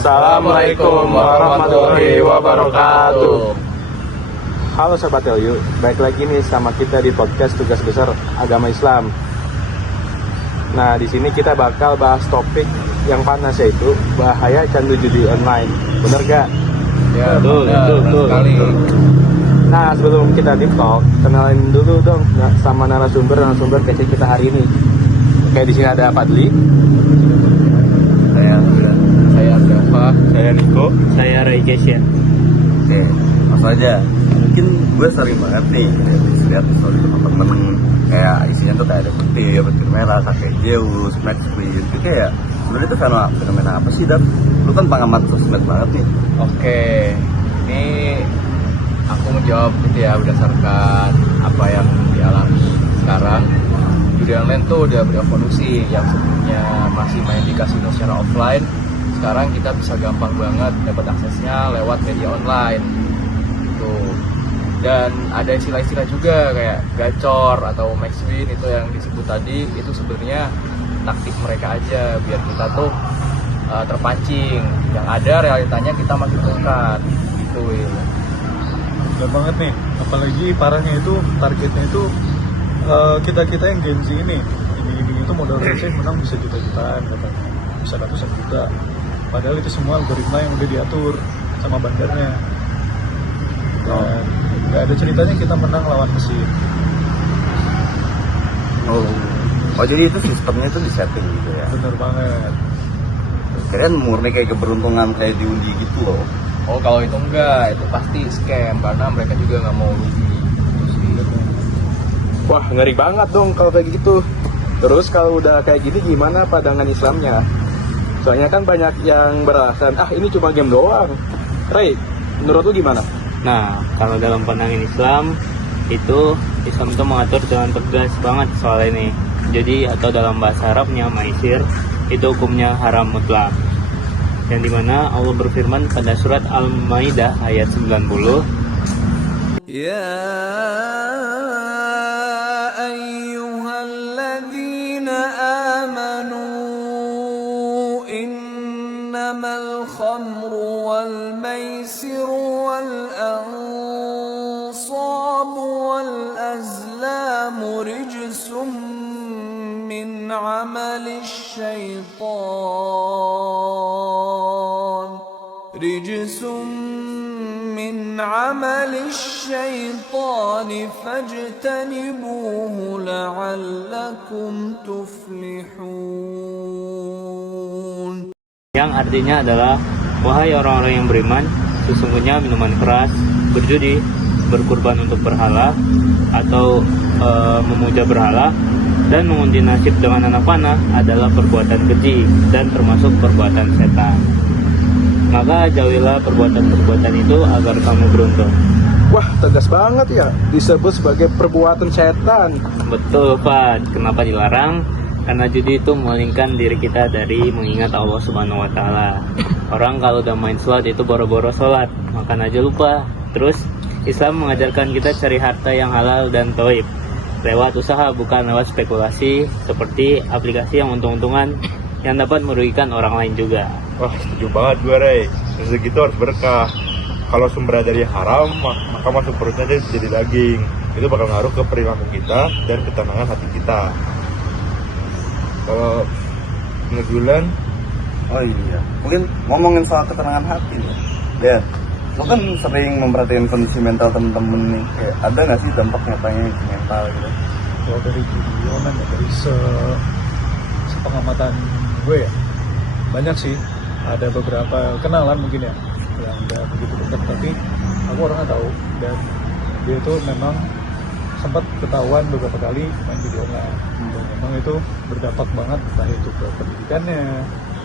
Assalamualaikum warahmatullahi wabarakatuh. Halo Sobat LU, baik lagi nih sama kita di podcast Tugas Besar Agama Islam. Nah, di sini kita bakal bahas topik yang panas, yaitu bahaya candu judi online. Bener gak? Ya, betul sekali. Nah, sebelum kita deep talk, kenalin dulu dong sama narasumber kece kita hari ini. Kayak di sini ada Fadli, Saya Dafa, saya Niko, Saya Roy Kesya. Oke, langsung aja. Mungkin gue sering banget nih lihat story teman-teman kayak isinya tuh kayak ada petir merah, kakek Zeus, Max Queen. Itu kayak sebenarnya itu fenomena apa sih, Dap? Lu kan pengamat sosmed banget nih. Oke, ini aku menjawab gitu ya berdasarkan apa yang dialami sekarang. Judi online tuh udah berevolusi, yang sebelumnya masih main di kasino secara offline, sekarang kita bisa gampang banget dapat aksesnya lewat media online tuh. Dan ada istilah-istilah juga kayak gacor atau max win, itu yang disebut tadi, itu sebenarnya taktik mereka aja biar kita tuh terpancing. Yang ada realitanya kita makin dekat gitu ya. Bener banget nih, apalagi parahnya itu targetnya itu kita yang Gen Z ini itu modal receh menang bisa juta-jutaan katanya, bisa ratusan juta, padahal itu semua algoritma yang udah diatur sama bandarnya. Dan nggak ada ceritanya kita menang lawan mesin. Oh, jadi itu sistemnya itu disetting gitu ya? Bener banget. Kalian murni kayak keberuntungan kayak diundi gitu loh. Oh, kalau itu enggak, itu pasti scam karena mereka juga nggak mau rugi. Wah, ngeri banget dong kalau kayak gitu. Terus kalau udah kayak gini gimana pandangan Islamnya? Soalnya kan banyak yang beralasan, ini cuma game doang. Ray, menurut lu gimana? Nah, kalau dalam pandangan Islam itu Islam itu mengatur dengan tegas banget soal ini. Jadi atau dalam bahasa Arabnya maisir itu hukumnya haram mutlak. Yang dimana Allah berfirman pada surat Al-Maidah ayat 90. Ya ayyuhalladzina amanu innamal khamru wal maisiru wal ansabu wal azlamu rijsum min amali syaitan min amali syaitani fajtanibuhu la'allakum tuflihun. Yang artinya adalah, wahai orang-orang yang beriman, sesungguhnya minuman keras, berjudi, berkurban untuk berhala atau memuja berhala, dan mengundi nasib dengan anak panah adalah perbuatan keji dan termasuk perbuatan setan. Maka jauhilah perbuatan-perbuatan itu agar kamu beruntung. Wah, tegas banget ya, disebut sebagai perbuatan setan. Betul, Pak. Kenapa dilarang? Karena judi itu memalingkan diri kita dari mengingat Allah Subhanahu wa Ta'ala. Orang kalau udah main sholat itu boro-boro sholat, makan aja lupa. Terus Islam mengajarkan kita cari harta yang halal dan thayyib lewat usaha, bukan lewat spekulasi seperti aplikasi yang untung-untungan yang dapat merugikan orang lain juga. Wah, setuju banget gue, Ray. Rezeki itu harus berkah. Kalau sumbernya dari haram, maka masuk perutnya jadi daging. Itu bakal ngaruh ke perilaku kita dan ketenangan hati kita. Kalau menurut Gulan, Oh iya, mungkin ngomongin soal ketenangan hati nih. Ya, lo kan sering memperhatikan kondisi mental temen-temen nih. Kayak ada nggak sih dampak nyatanya ke mental gitu? Kalau dari judi online ya, dari sepengamatan gue ya, banyak sih. Ada beberapa kenalan mungkin ya yang udah begitu dekat, tapi aku orangnya tahu, dan dia itu memang sempat ketahuan beberapa kali main judi online. Dan memang itu berdampak banget, entah itu ke pendidikannya,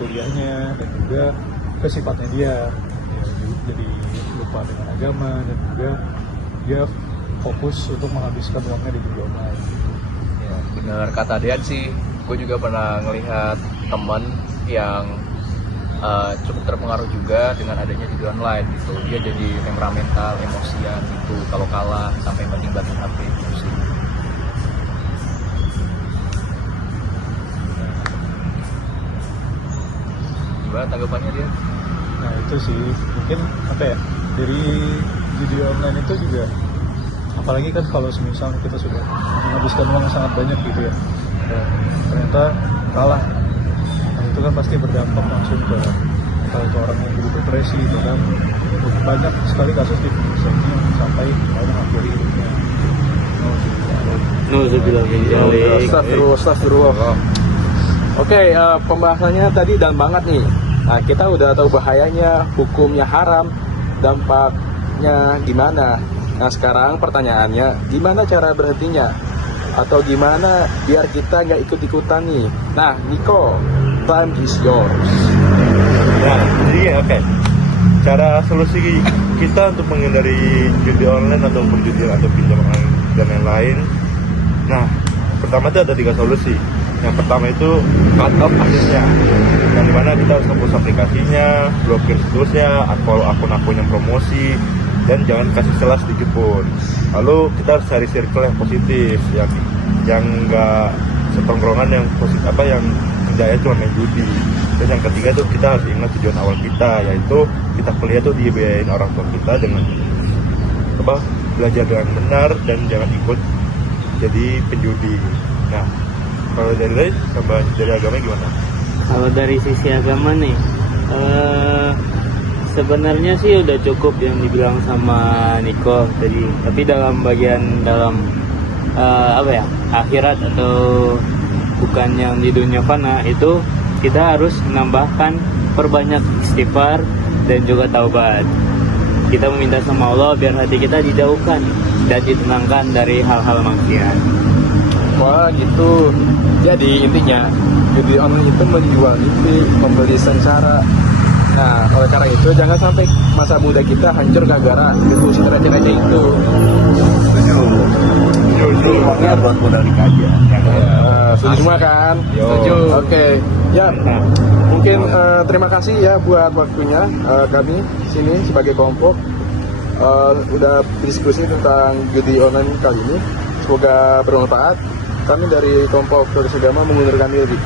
kuliahnya, dan juga ke sifatnya dia. Jadi lupa dengan agama, dan juga dia fokus untuk menghabiskan uangnya di judi online. Ya, benar kata Dean sih. Gue juga pernah ngelihat teman yang cukup terpengaruh juga dengan adanya judi online gitu. Dia jadi temperamental, emosian gitu. Kalau kalah sampai banting-banting HP gitu. Gimana tanggapannya dia? Nah itu sih mungkin apa ya, dari judi online itu juga, apalagi kan kalau semisal kita sudah menghabiskan uang sangat banyak gitu ya, dan ternyata kalah, nah itu kan pasti berdampak langsung ke entah itu orang yang jadi depresi, bahkan banyak sekali kasus di Indonesia ini yang sampai orang mengakhiri hidupnya. Astagfirullah. Oke, pembahasannya tadi dalam banget nih. Nah, kita udah tahu bahayanya, hukumnya haram, dampaknya gimana. Nah, sekarang pertanyaannya, gimana cara berhentinya? Atau gimana biar kita nggak ikut-ikutan nih? Nah, Niko, time is yours. Nah, jadi oke. Cara solusi kita untuk menghindari judi online atau perjudian atau pinjaman online dan lain-lain. Nah, pertama itu ada 3 solusi. Yang pertama itu cut off aksesnya, yang dimana kita harus hapus aplikasinya, blokir situsnya, unfollow akun-akun yang promosi, dan jangan kasih celah sedikit pun. Lalu kita harus cari circle yang positif, yang nggak setongkrongan yang positif, yang kerjanya cuma main judi. Dan yang ketiga tuh kita harus ingat tujuan awal kita, yaitu kita kuliah tuh dibiayain orang tua kita dengan belajar dengan benar dan jangan ikut jadi penjudi. Nah, kalau dari sama dari agama gimana? Kalau dari sisi agama nih, sebenarnya sih udah cukup yang dibilang sama Niko tadi. Tapi dalam bagian akhirat atau bukan yang di dunia fana itu, kita harus menambahkan perbanyak istighfar dan juga taubat. Kita meminta sama Allah biar hati kita dijauhkan dan ditenangkan dari hal-hal maksiat. Wah, gitu. Jadi intinya, judi online itu menjual mimpi, membeli sengsara. Nah, oleh karena itu jangan sampai masa muda kita hancur gara-gara deposit receh-receh itu. Itu uangnya buat modal nikah aja. Setuju semua kan? Setuju. Oke. Ya, mungkin terima kasih ya buat waktunya kami sini sebagai kelompok udah diskusi tentang judi online kali ini. Semoga bermanfaat. Kami dari kelompok Teori Agama mengundurkan diri.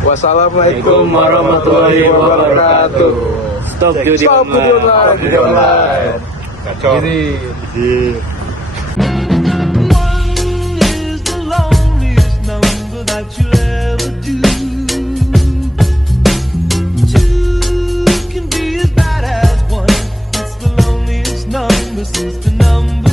Wassalamualaikum warahmatullahi wabarakatuh. Stop judi online. Judi online. Kacau. Jadi One is the loneliest number that you'll ever do. Two can be as bad as one. It's the loneliest number since the number